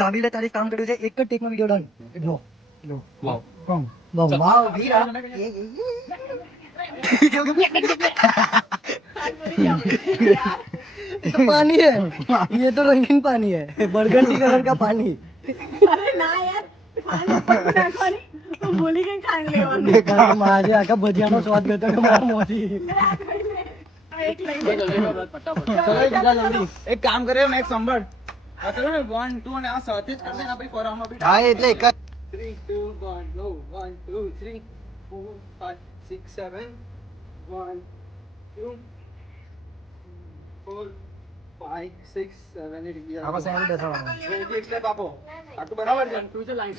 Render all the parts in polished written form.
કાબિલે તારીફ કામ કર્યું છે, એક જ ટેકમાં વિડિયો ડન. લો લો વાવ વાવ વાવ વીરા पानी है, ये तो रंगीन पानी है, बरगंडी कलर का पानी. अरे ना यार, तो बोली के खाने लेવાનું. मारे आका भजियाનો સ્વાદ લેતો કે મારા મોજી. एक लगे एक काम करे मैं एक संभળ આ કરો ને 1 2 અને આ સાથે જ કરી દેના ભાઈ ફોરમમાં બી. હા એટલે એક 3 2 1 go 1 2 3 4 5 6 7 1 2 4 5 6 7 8 આવા સાઈડ બેસાડવાનો. એક સ્ટેપ આપો આટલું બરાબર છે તું છે લાઈન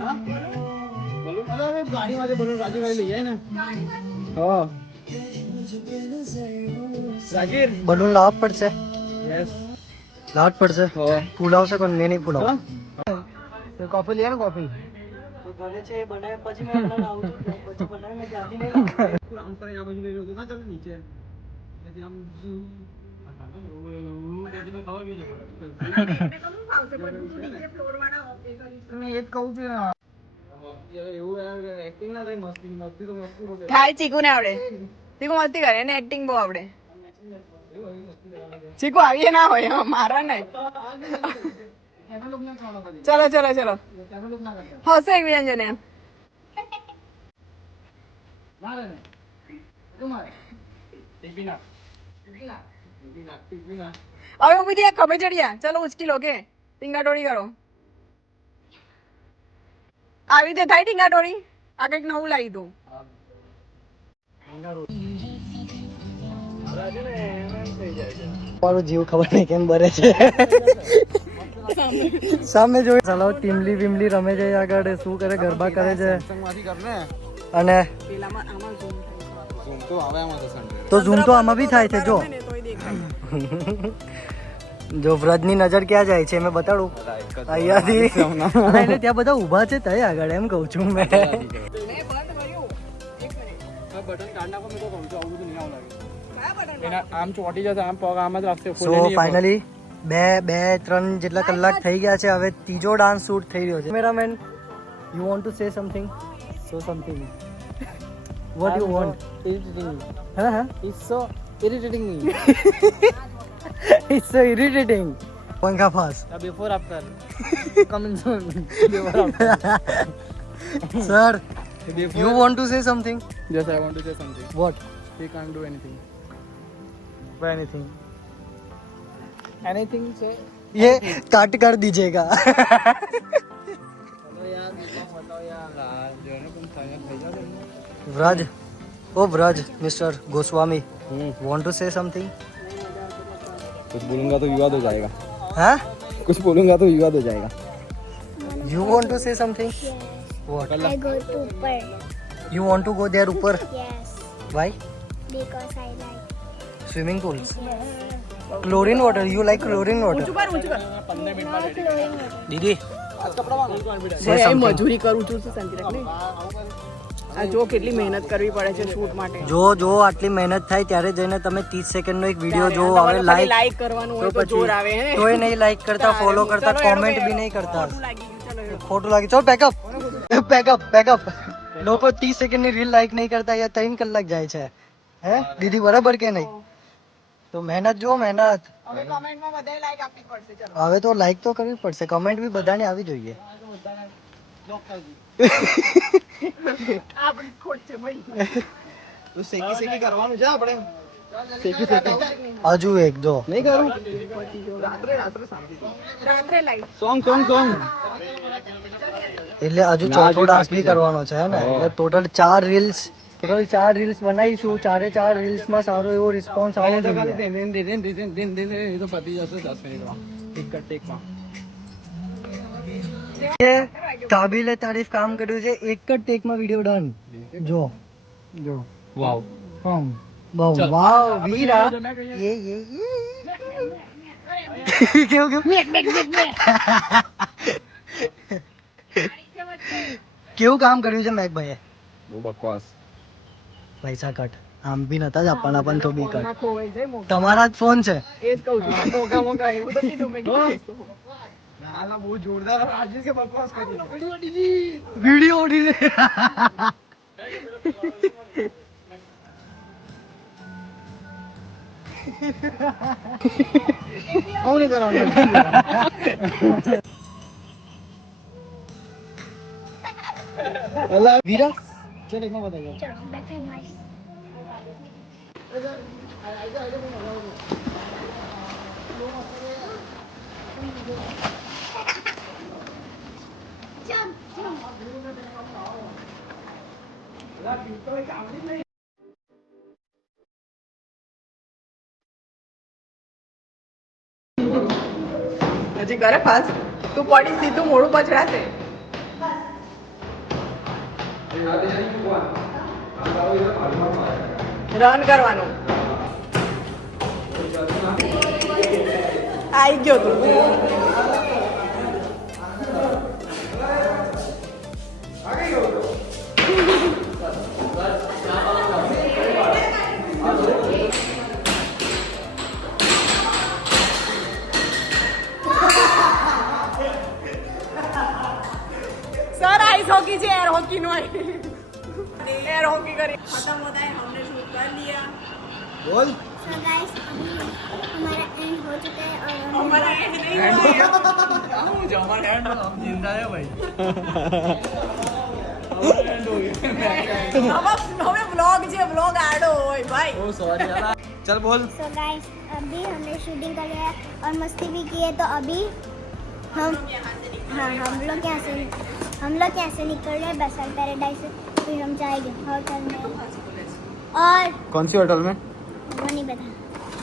હા બોલો અરે ગાડી માં બોલો રાજુ ગાડી લઈ જાય ને હા રાગીર બલૂન લાવવા પડશે, યસ લાવવા જ પડશે. ફૂલાવશે પણ મેં નહીં ફૂલાવ. કોફી લે ને કોફી તો ઘરે છે બનાવે પછી મેં હમણાં આવું છું, પછી બનાવીને ત્યાંથી નહીં લાવું. આમ કરીને આ બાજુ લઈ લો તો ના ચાલે નીચે તેથી આમ મેં એક કહું છું ને એવું એક્ટિંગ ના થાય મસ્તી મસ્તી તો મસ્તી બોલે થાય ચીકુ ને આવડે, ચીકુ મસ્તી કરે એને એક્ટિંગ બહુ આવડે. ચીકુ આવીએ ના હોય મારા નહીં. ચલો ચલો ચલો હશે એકબીજા જોને એમ. મારે ને તું મારે ટીપીના ટીપીના ટીપીના હવે ઉભી થયા ખભે ચડ્યા, ચલો ઉચકી લો કે ટીંગાટોળી કરો. આવી રીતે થાય ટીંગાટોળી? આ કંઈક નવું લાવી દઉં. મારો જીવ ખબર નહીં કેમ બરે છે. સામે જોઈ ચલાવ ટીમલી વિમલી રમે છે આગળ, શું કરે ગરબા કરે છે. સંગમાંથી કર ને અને પેલામાં આમાં zoom થાય. ઝૂમ તો આવે આમાં તો સંડે તો ઝૂમ તો આમાં બી થાય છે. જો ને તોય દેખાય. જો વ્રજની નજર ક્યાં જાય છે મેં બતાડું અહીંયાથી. હા, એટલે ત્યાં બધા ઊભા છે તય આગળ એમ કહું છું મેં. મેં બંધ કર્યું. એક મિનિટ. બટન કાઢ નાખો મેં તો કહું છું આવું બધું નહીં આવું લાગે કયા બટન? એના આમ ચોટી જશે આમ પગ આમ જ રાખશે સો ફાઇનલી 2-3 જેટલા કલાક થઈ ગયા છે. હવે ત્રીજો ડાન્સ શૂટ થઈ રહ્યો છે. Cameraman you want to say something? So something what you want? irritating હા હા it's so irritating me it's so irritating. પંખા ફાસ before after coming soon before after sir you want to say something? yes I want to say something what? we can't do anything anything anything say ये काट कर दीजिएगा. चलो यार बताओ यार जो है तुम साया થઈ જાવ व्रज ओ Vraj mister Goswami want to say something? कुछ बोलूंगा तो विवाद हो जाएगा हाँ कुछ बोलूंगा तो विवाद हो जाएगा you want to say something? What? I go to Upper. You want to go there ऊपर? Yes, why? because I like. Swimming pools? Chlorine water? You like chlorine water? ઊંચું કર, ઊંચું કર. Not flowing water. दीदी ભાઈ, અહીં મજૂરી કરું છું શું શાંતિ રાખ ને. આ જો કેટલી મહેનત કરવી પડે છે શૂટ માટે. જો જો આટલી મહેનત થાય ત્યારે જઈને તમે 30 સેકન્ડનો એક વિડિયો જો હવે તમારે લાઈક લાઈક કરવાનું હોય તો જોર આવે હે. તોય નહીં લાઈક કરતા, ફોલો કરતા, ચલો, કોમેન્ટ હેડો, બી નહીં કરતા. ખોટું લાગી ગયું, ચલો હેડો. ખોટું લાગે. ચલો પેકઅપ પેકઅપ પેકઅપ. લોકો 30 સેકન્ડની રીલ લાઈક નહીં કરતા, યા 3 કલાક જાય છે. હે દીદી બરાબર કે નહીં? તો મહેનત જો મહેનત. હવે કમેન્ટમાં બધાએ લાઈક આપવી પડશે ચલો. હવે તો લાઈક તો કરવી પડશે, કમેન્ટ બી બધાને આવી જોઈએ. આ બધી ખોટ છે ભાઈ. તો શેકી શેકી કરવાનું છે આપણે શેકી શેકી. હજુ એક જો નહીં કરું રાત્રે રાત્રે શાંતિ રાત્રે લાઈક સોંગ સોંગ સોંગ એટલે હજુ ચોથો ડાન્સ બી કરવાનો છે હે ને. એટલે ટોટલ 4 રીલ્સ બનાવીશું. 4 રીલ્સમાં સારો એવો રિસ્પોન્સ આવવો જોઈએ. એ તો પતી જશે 10 મિનિટમાં એક ટેકમાં એ કાબિલે તારીફ કામ કર્યું છે, એક જ ટેકમાં વિડિયો ડન. જો જો વાવ વાવ વીરા ये કેવું કેવું કામ કર્યું છે મેઘ ભાઈએ? બહુ બકવાસ પૈસા કટ આમ બી નતા જ આપવાના પણ તો બી કર માં ખોવાઈ જાય મોગા. તમારા જ ફોન છે એ જ કહું છું મોગા મોગા એવું તો કીધું મેં કીધું. નાલા બહુ જોરદાર રાજેશ કે બકવાસ કરી વિડીયો ઉડી દે આવું નહીં કરવાનું વીરા ચલ એકમાં બતાવી चलो बैठे मस्त હજી કરે ફાસ્ટ તું પડી સીધું મોડું પછડાશે રન કરવાનું આવી ગયો તું सर आइस हॉकी से air hockey no air hockey करी खत्म होता है हमने शूट कर लिया બોલ सो गाइस अभी हमारा एंड हो चुका है और हम हमारा एंड नहीं हुआ है जो हमारा हैंड हम जिंदा है भाई હવે વ્લોગ છે વ્લોગ આડો હોય ભાઈ ओ सॉरी चल बोल सो गाइस अभी हमने शूटिंग कर लिया है और मस्ती भी की है तो अभी हम हम लोग यहाँ से निकल रहे हैं बसंत पैराडाइज से फिर हम जाएंगे होटल में और कौन सी होटल में वो नहीं पता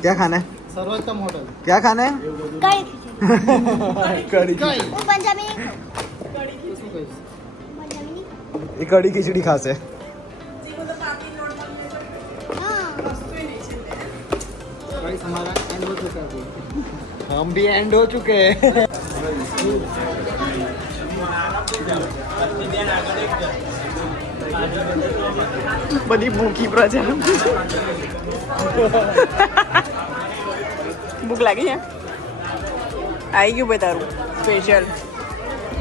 क्या खाना है सर्वोत्तम होटल क्या खाना है कड़ी खिचड़ी कड़ी वो पंजाबी नहीं पंजाबी नहीं ये कड़ी खिचड़ी खास है हाँ हमारा एंड हो चुका है हम भी एंड हो चुके हैं બધી ભૂખી પ્રજા ભૂખ લાગી છે આવી ગયું ભાઈ તારું સ્પેશિયલ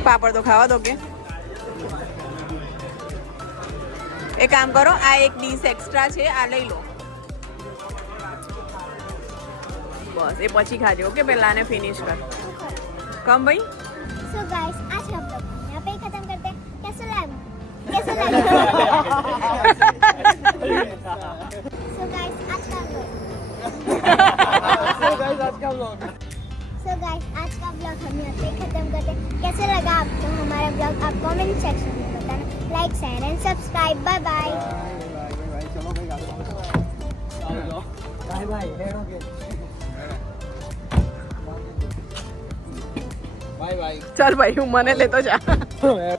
પાપડ તો ખાવા દો કે એક કામ કરો આ એક ડીશ એક્સ્ટ્રા છે આ લઈ લો બસ એ પછી ખાજો ઓકે પહેલા આને ફિનિશ કર કમ ભાઈ सो गाइस आज का ब्लॉग यहाँ पे ही खत्म करते हैं कैसा लगा सो गाइस आज का ब्लॉग सो गाइस आज का ब्लॉग हम यहाँ पे ही खत्म करते हैं कैसा लगा आपको हमारा ब्लॉग आप कमेंट सेक्शन में बताना like share and subscribe bye bye bye bye head okay bye bye ચાલ ભાઈ હું મને લેતો જા